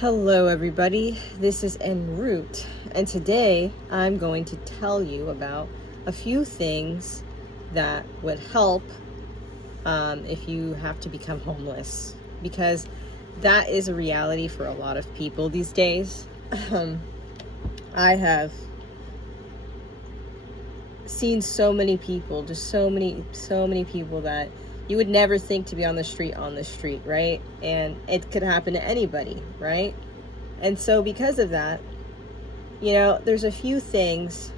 Hello everybody, this is En route, and today I'm going to tell you about a few things that would help if you have to become homeless, because that is a reality for a lot of people these days. I have seen so many people, just so many people that you would never think to be on the street, right? And it could happen to anybody, right? And so because of that, there's a few things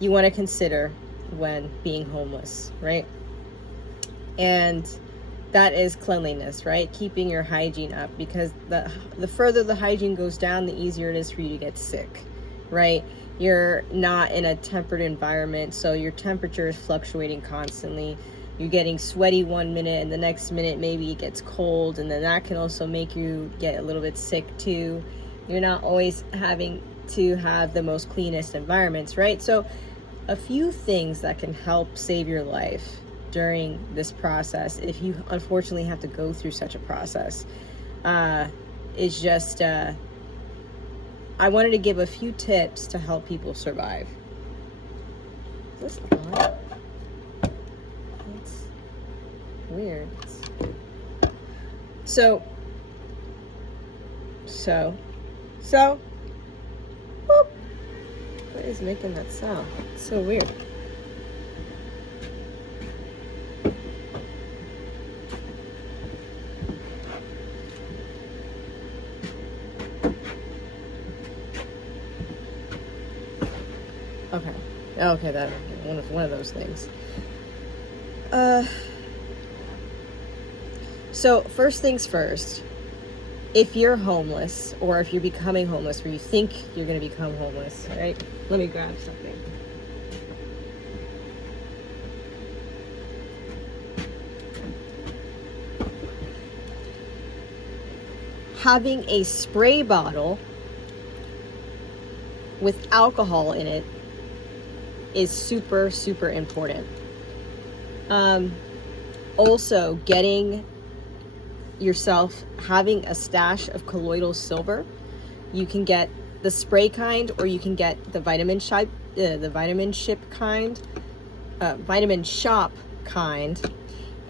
you want to consider when being homeless, right? And that is cleanliness, right? Keeping your hygiene up, because the further the hygiene goes down, the easier it is for you to get sick, right? You're not in a tempered environment, so your temperature is fluctuating constantly. You're getting sweaty one minute, and the next minute maybe it gets cold, and then that can also make you get a little bit sick too. You're not always having to have the most cleanest environments, right? So a few things that can help save your life during this process, if you unfortunately have to go through such a process, is just I wanted to give a few tips to help people survive. Is this on? It's weird. So, whoop. What is making that sound? It's so weird. Okay, that one of those things. So first things first, if you're homeless, or if you're becoming homeless, or you think you're going to become homeless, right? Let me grab something. Having a spray bottle with alcohol in it is super important. Also, having a stash of colloidal silver. You can get the spray kind, or you can get the vitamin shop kind.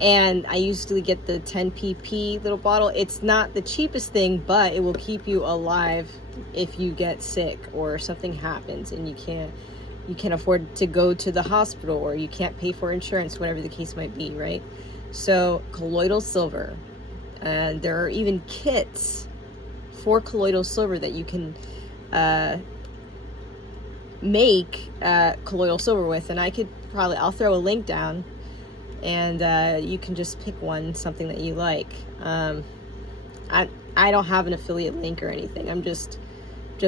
And I usually get the 10 pp little bottle. It's not the cheapest thing, but it will keep you alive if you get sick or something happens and you can't afford to go to the hospital, or you can't pay for insurance, whatever the case might be, right? So colloidal silver, and there are even kits for colloidal silver that you can make colloidal silver with, and I'll throw a link down, and you can just pick something that you like. I don't have an affiliate link or anything. I'm just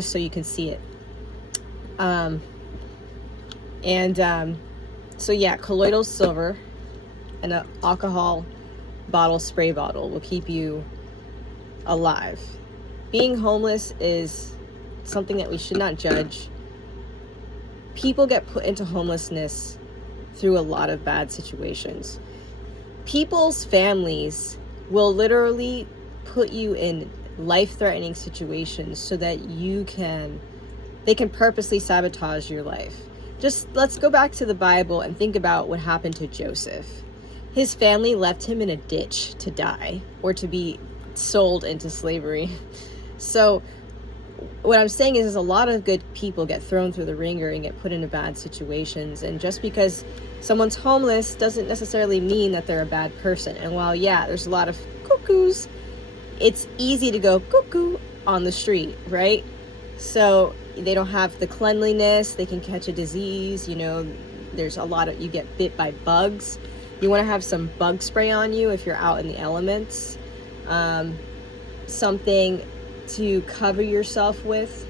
so you can see it. So yeah, colloidal silver and an alcohol spray bottle will keep you alive. Being homeless is something that we should not judge. People get put into homelessness through a lot of bad situations. People's families will literally put you in life-threatening situations so that they can purposely sabotage your life. Just let's go back to the Bible and think about what happened to Joseph. His family left him in a ditch to die, or to be sold into slavery. So what I'm saying is a lot of good people get thrown through the ringer and get put into bad situations. And just because someone's homeless doesn't necessarily mean that they're a bad person. And while, yeah, there's a lot of cuckoos, it's easy to go cuckoo on the street, right? So they don't have the cleanliness, they can catch a disease, there's you get bit by bugs. You want to have some bug spray on you if you're out in the elements. Something to cover yourself with.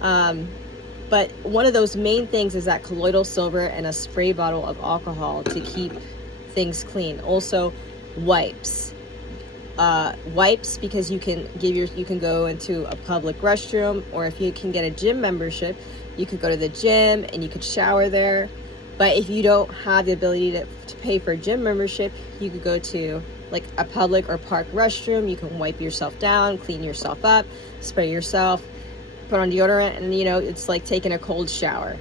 But one of those main things is that colloidal silver and a spray bottle of alcohol to keep things clean. Also, wipes. Because you can go into a public restroom, or if you can get a gym membership, you could go to the gym and you could shower there. But if you don't have the ability to pay for a gym membership, you could go to like a public or park restroom. You can wipe yourself down, clean yourself up, spray yourself, put on deodorant, and it's like taking a cold shower,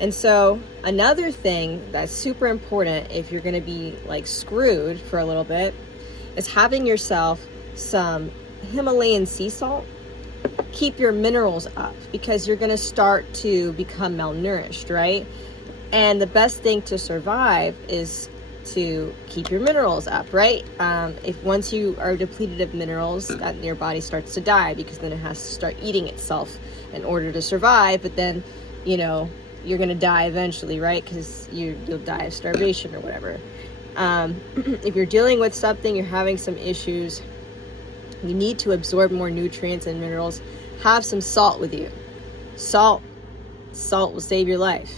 And so another thing that's super important if you're going to be like screwed for a little bit is having yourself some Himalayan sea salt. Keep your minerals up, because you're going to start to become malnourished, right? And the best thing to survive is to keep your minerals up, right? If once you are depleted of minerals, that your body starts to die, because then it has to start eating itself in order to survive. But then, you're going to die eventually, right? Because you'll die of starvation or whatever. If you're dealing with something, you're having some issues, you need to absorb more nutrients and minerals, have some salt with you. Salt will save your life,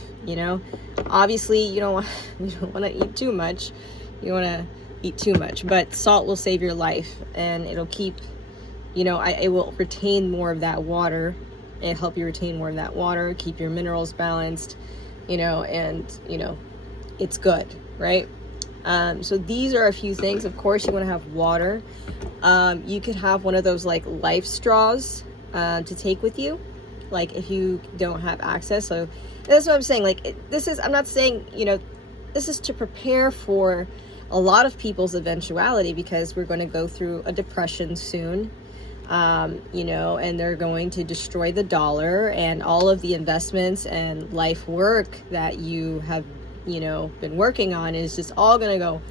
Obviously, you don't want to eat too much. You don't want to eat too much, but salt will save your life, and it'll keep, it will retain more of that water. It'll help you retain more of that water, keep your minerals balanced, and, it's good, right? So these are a few things. Of course, you want to have water. You could have one of those like life straws to take with you, like if you don't have access. So that's what I'm saying. Like I'm not saying, this is to prepare for a lot of people's eventuality, because we're going to go through a depression soon, and they're going to destroy the dollar, and all of the investments and life work that you have, been working on is just all going to go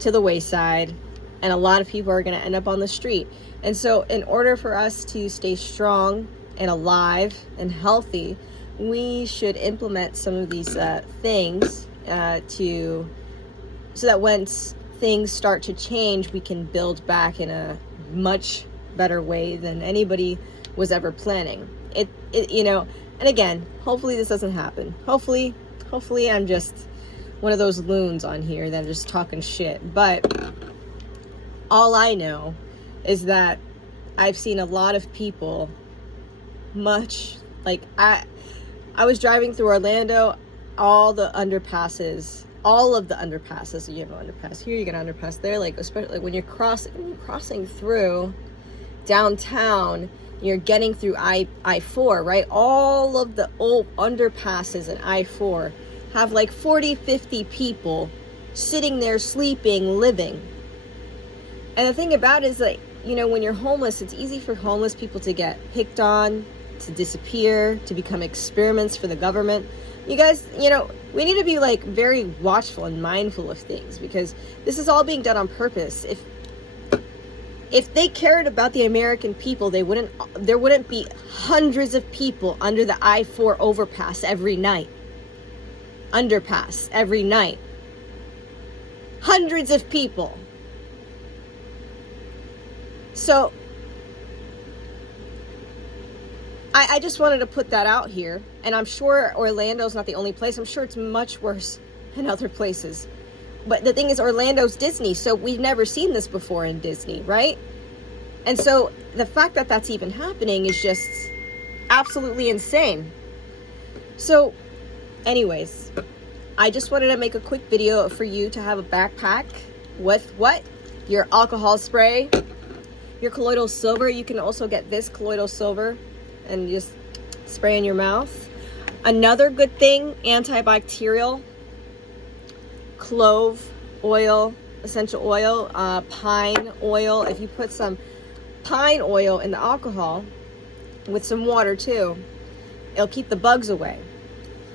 to the wayside, and a lot of people are going to end up on the street. And so in order for us to stay strong and alive and healthy, we should implement some of these things so that once things start to change, we can build back in a much better way than anybody was ever planning. And again, hopefully this doesn't happen. Hopefully I'm just one of those loons on here that are just talking shit. But all I know is that I've seen a lot of people I was driving through Orlando, all of the underpasses, you have an underpass here, you get an underpass there, like especially when you're crossing through downtown, you're getting through I-4, right? All of the old underpasses in I-4 have like 40, 50 people sitting there sleeping, living. And the thing about it is like, when you're homeless, it's easy for homeless people to get picked on, to disappear, to become experiments for the government. You guys, we need to be like very watchful and mindful of things, because this is all being done on purpose. If they cared about the American people, there wouldn't be hundreds of people under the I-4 overpass every night. Underpass every night. Hundreds of people. So I just wanted to put that out here. And I'm sure Orlando's not the only place. I'm sure it's much worse in other places. But the thing is, Orlando's Disney, so we've never seen this before in Disney, right? And so the fact that that's even happening is just absolutely insane. So anyways, I just wanted to make a quick video for you to have a backpack with what? Your alcohol spray, your colloidal silver. You can also get this colloidal silver and just spray in your mouth. Another good thing, antibacterial, clove oil, essential oil, pine oil. If you put some pine oil in the alcohol with some water too, it'll keep the bugs away.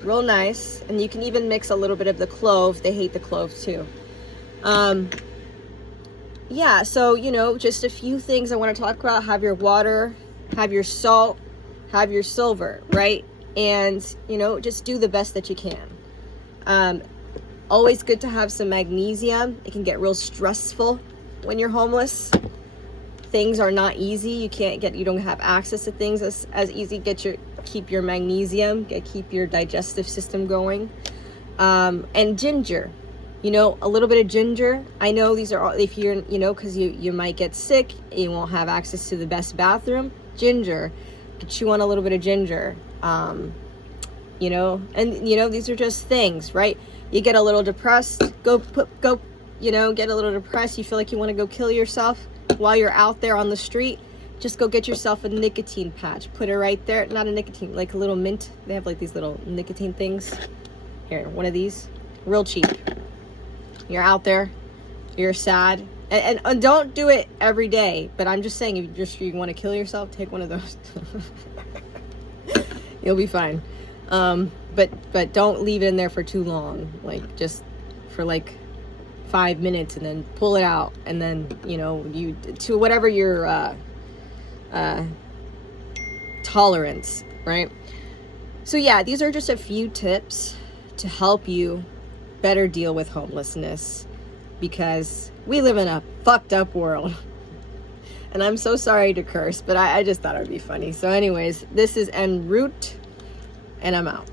Real nice. And you can even mix a little bit of the clove. They hate the clove too. Yeah, so, just a few things I want to talk about. Have your water, have your salt, have your silver, right? And, just do the best that you can. Always good to have some magnesium. It can get real stressful when you're homeless. Things are not easy. You don't have access to things as easy. Keep your magnesium, keep your digestive system going. And ginger, a little bit of ginger. I know these are all, if you're, because you might get sick, you won't have access to the best bathroom. Ginger, chew on a little bit of ginger. And these are just things, right? You get a little depressed, go you know, get a little depressed, you feel like you want to go kill yourself while you're out there on the street, just go get yourself a nicotine patch. Put it right there. Not a nicotine, like a little mint. They have like these little nicotine things. Here, one of these. Real cheap. You're out there. You're sad. And don't do it every day. But I'm just saying, if you want to kill yourself, take one of those. You'll be fine. But don't leave it in there for too long. Like, just for like 5 minutes, and then pull it out. And then, you know, you to whatever your tolerance, right? So yeah, these are just a few tips to help you better deal with homelessness, because we live in a fucked up world. And I'm so sorry to curse, but I just thought it would be funny. So anyways, this is En route, and I'm out.